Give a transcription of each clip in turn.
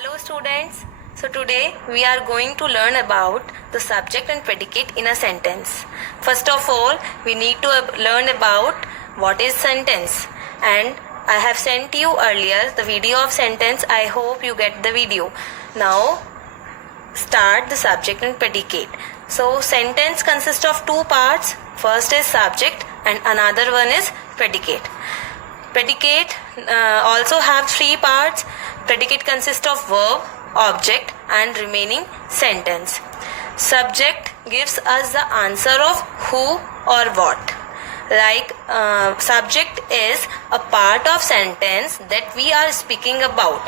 Hello students. So today we are going to learn about the subject and predicate in a sentence. First of all, we need to learn about what is sentence, and I have sent you earlier the video of sentence. I hope you get the video. Now start the subject and predicate. So sentence consists of two parts. First is subject and another one is predicate. Predicate also have three parts. Predicate consists of verb, object and remaining sentence. Subject gives us the answer of who or what. Like subject is a part of sentence that we are speaking about.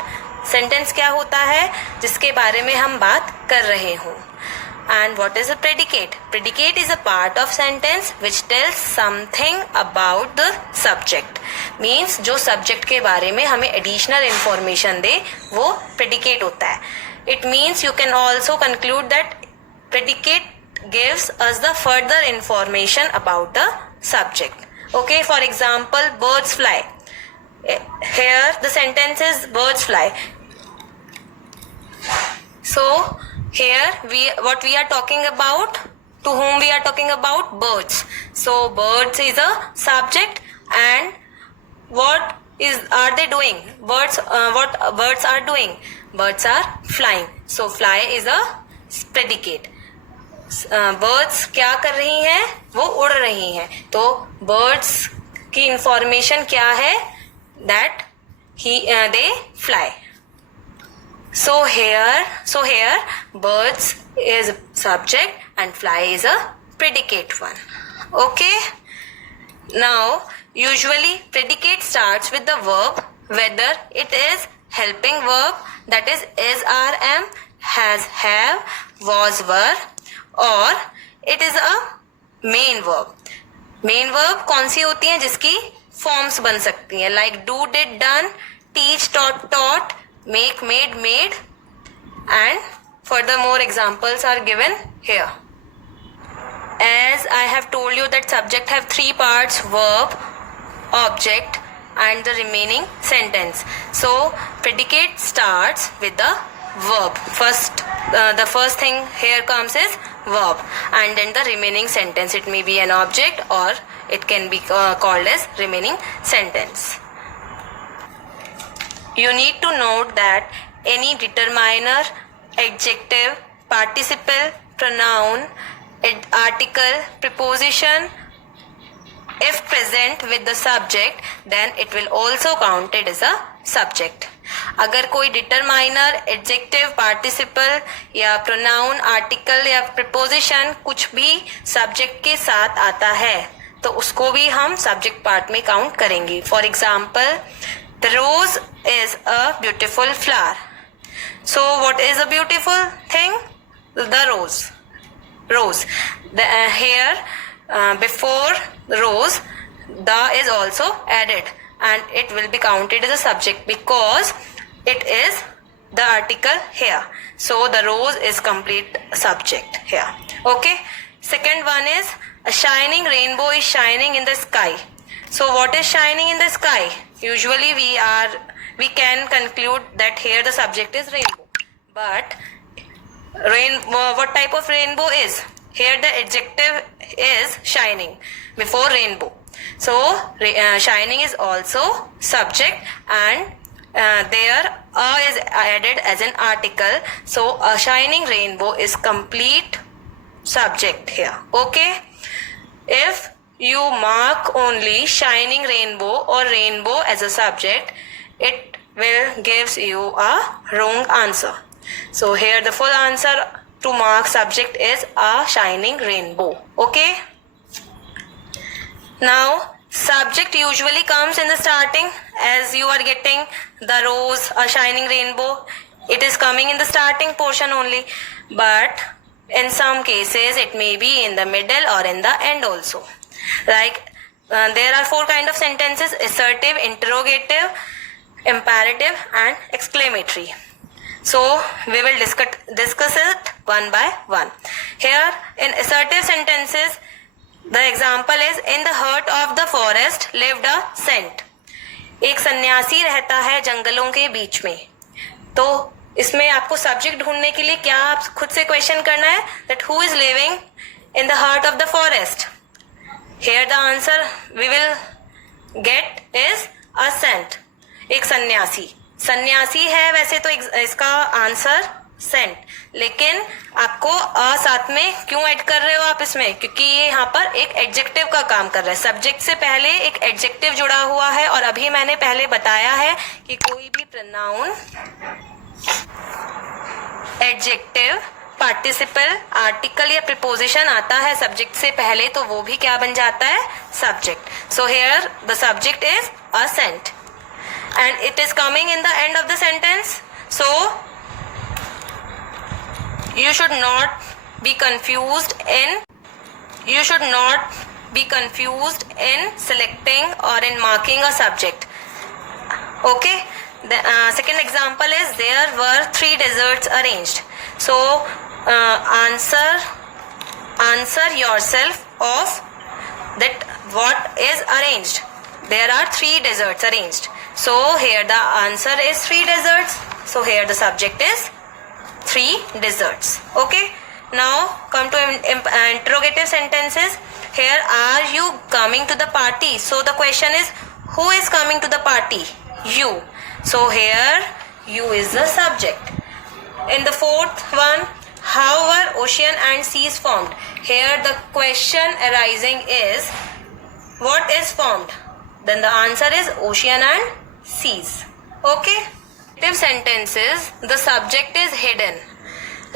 Sentence क्या होता है जिसके बारे में हम बात कर रहे हों. And what is a predicate? Predicate is a part of sentence which tells something about the subject. Means जो subject के बारे में हमें additional information दे वो predicate होता है. It means you can also conclude that predicate gives us the further information about the subject. Okay, for example, birds fly. Here the sentence is birds fly. So here what we are talking about, to whom we are talking about, birds. So birds is a subject, and what are they doing? Birds what birds are doing? Birds are flying. So fly is a predicate. Birds क्या कर रही हैं? वो उड़ रही हैं. तो birds की information क्या है? That they fly. So here birds is subject and fly is a predicate one. Okay. Now usually predicate starts with the verb, whether it is helping verb, that is are, am, has, have, was, were, or it is a main verb. Main verb कौन सी होती हैं जिसकी forms बन सकती हैं, like do, did, done, teach, taught, make, made, and furthermore examples are given here. As I have told you that subject have three parts: verb, object and the remaining sentence. So predicate starts with the verb. The first thing here comes is verb, and then the remaining sentence. It may be an object or it can be called as remaining sentence. You need to note that any determiner, adjective, participle, pronoun, article, preposition, if present with the subject, then it will also counted as a subject. अगर कोई determiner, adjective, participle या pronoun, article या preposition कुछ भी subject के साथ आता है तो उसको भी हम subject part में count करेंगे. For example, the rose is a beautiful flower. So what is a beautiful thing? The rose. Here before rose, the is also added and it will be counted as a subject because it is the article here. So the rose is complete subject here. Okay. Second one is a shining rainbow is shining in the sky. So what is shining in the sky? Usually we can conclude that here the subject is rainbow. But what type of rainbow is? Here the adjective is shining before rainbow. So shining is also subject, and there is added as an article. So a shining rainbow is complete subject here. Okay. If you mark only shining rainbow or rainbow as a subject, it will gives you a wrong answer. So here the full answer to mark subject is a shining rainbow. Okay. Now subject usually comes in the starting, as you are getting the rose, a shining rainbow. It is coming in the starting portion only, but in some cases it may be in the middle or in the end also. Like there are four kind of sentences: assertive, interrogative, imperative and exclamatory. So we will discuss it one by one. Here in assertive sentences, the example is, in the heart of the forest lived a saint. एक सन्यासी रहता है जंगलों के बीच में. तो इसमें आपको सब्जेक्ट ढूंढने के लिए क्या आप खुद से क्वेश्चन करना है, that who is living in the heart of the forest. Here the answer we will get is a saint. एक सन्यासी. सन्यासी है वैसे तो इसका आंसर सेंट, लेकिन आपको अ साथ में क्यों ऐड कर रहे हो आप इसमें, क्योंकि ये यहाँ पर एक एडजेक्टिव का काम कर रहा है. सब्जेक्ट से पहले एक एडजेक्टिव जुड़ा हुआ है, और अभी मैंने पहले बताया है कि कोई भी प्रोनाउन, एडजेक्टिव, पार्टिसिपल, आर्टिकल या प्रीपोजिशन आता है सब्जेक्ट से पहले तो वो भी क्या बन जाता है, subject. So here the subject is a saint and it is coming in the end of the sentence. So you should not be confused in selecting or in marking a subject. Okay, the second example is there were 3 deserts arranged. So answer yourself of that what is arranged. There are 3 deserts arranged. So here the answer is 3 deserts. So here the subject is 3 deserts. Okay. Now come to interrogative sentences. Here, are you coming to the party? So the question is, who is coming to the party? You. So here you is the subject. In the fourth one, how were ocean and seas formed? Here the question arising is, what is formed? Then the answer is ocean and seas. Okay. Active sentences, the subject is hidden.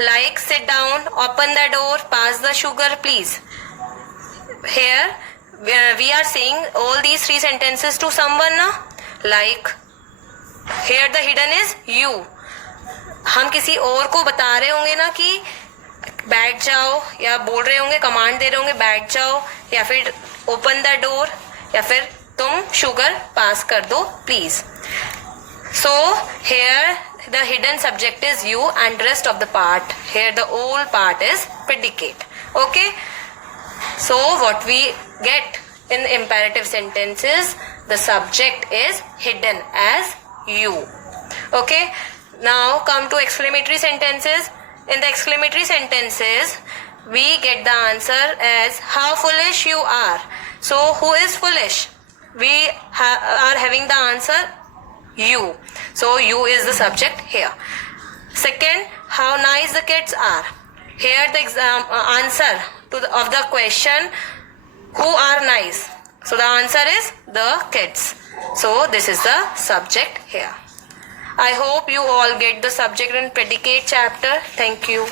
Like sit down, open the door, pass the sugar please. Here we are saying all these 3 sentences to someone na? Like here the hidden is you. हम किसी और को बता रहे होंगे ना कि बैठ जाओ, या बोल रहे होंगे, कमांड दे रहे होंगे बैठ जाओ, या फिर ओपन द डोर, या फिर तुम शुगर पास कर दो please. So here the hidden subject is you and rest of the part, here the whole part is predicate. Okay. So what we get in imperative sentences, the subject is hidden as you. Okay. Now come to exclamatory sentences. In the exclamatory sentences, we get the answer as how foolish you are. So who is foolish? We are having the answer you. So you is the subject here. Second, how nice the kids are. Here the answer of the question, who are nice. So the answer is the kids. So this is the subject here. I hope you all get the subject and predicate chapter. Thank you.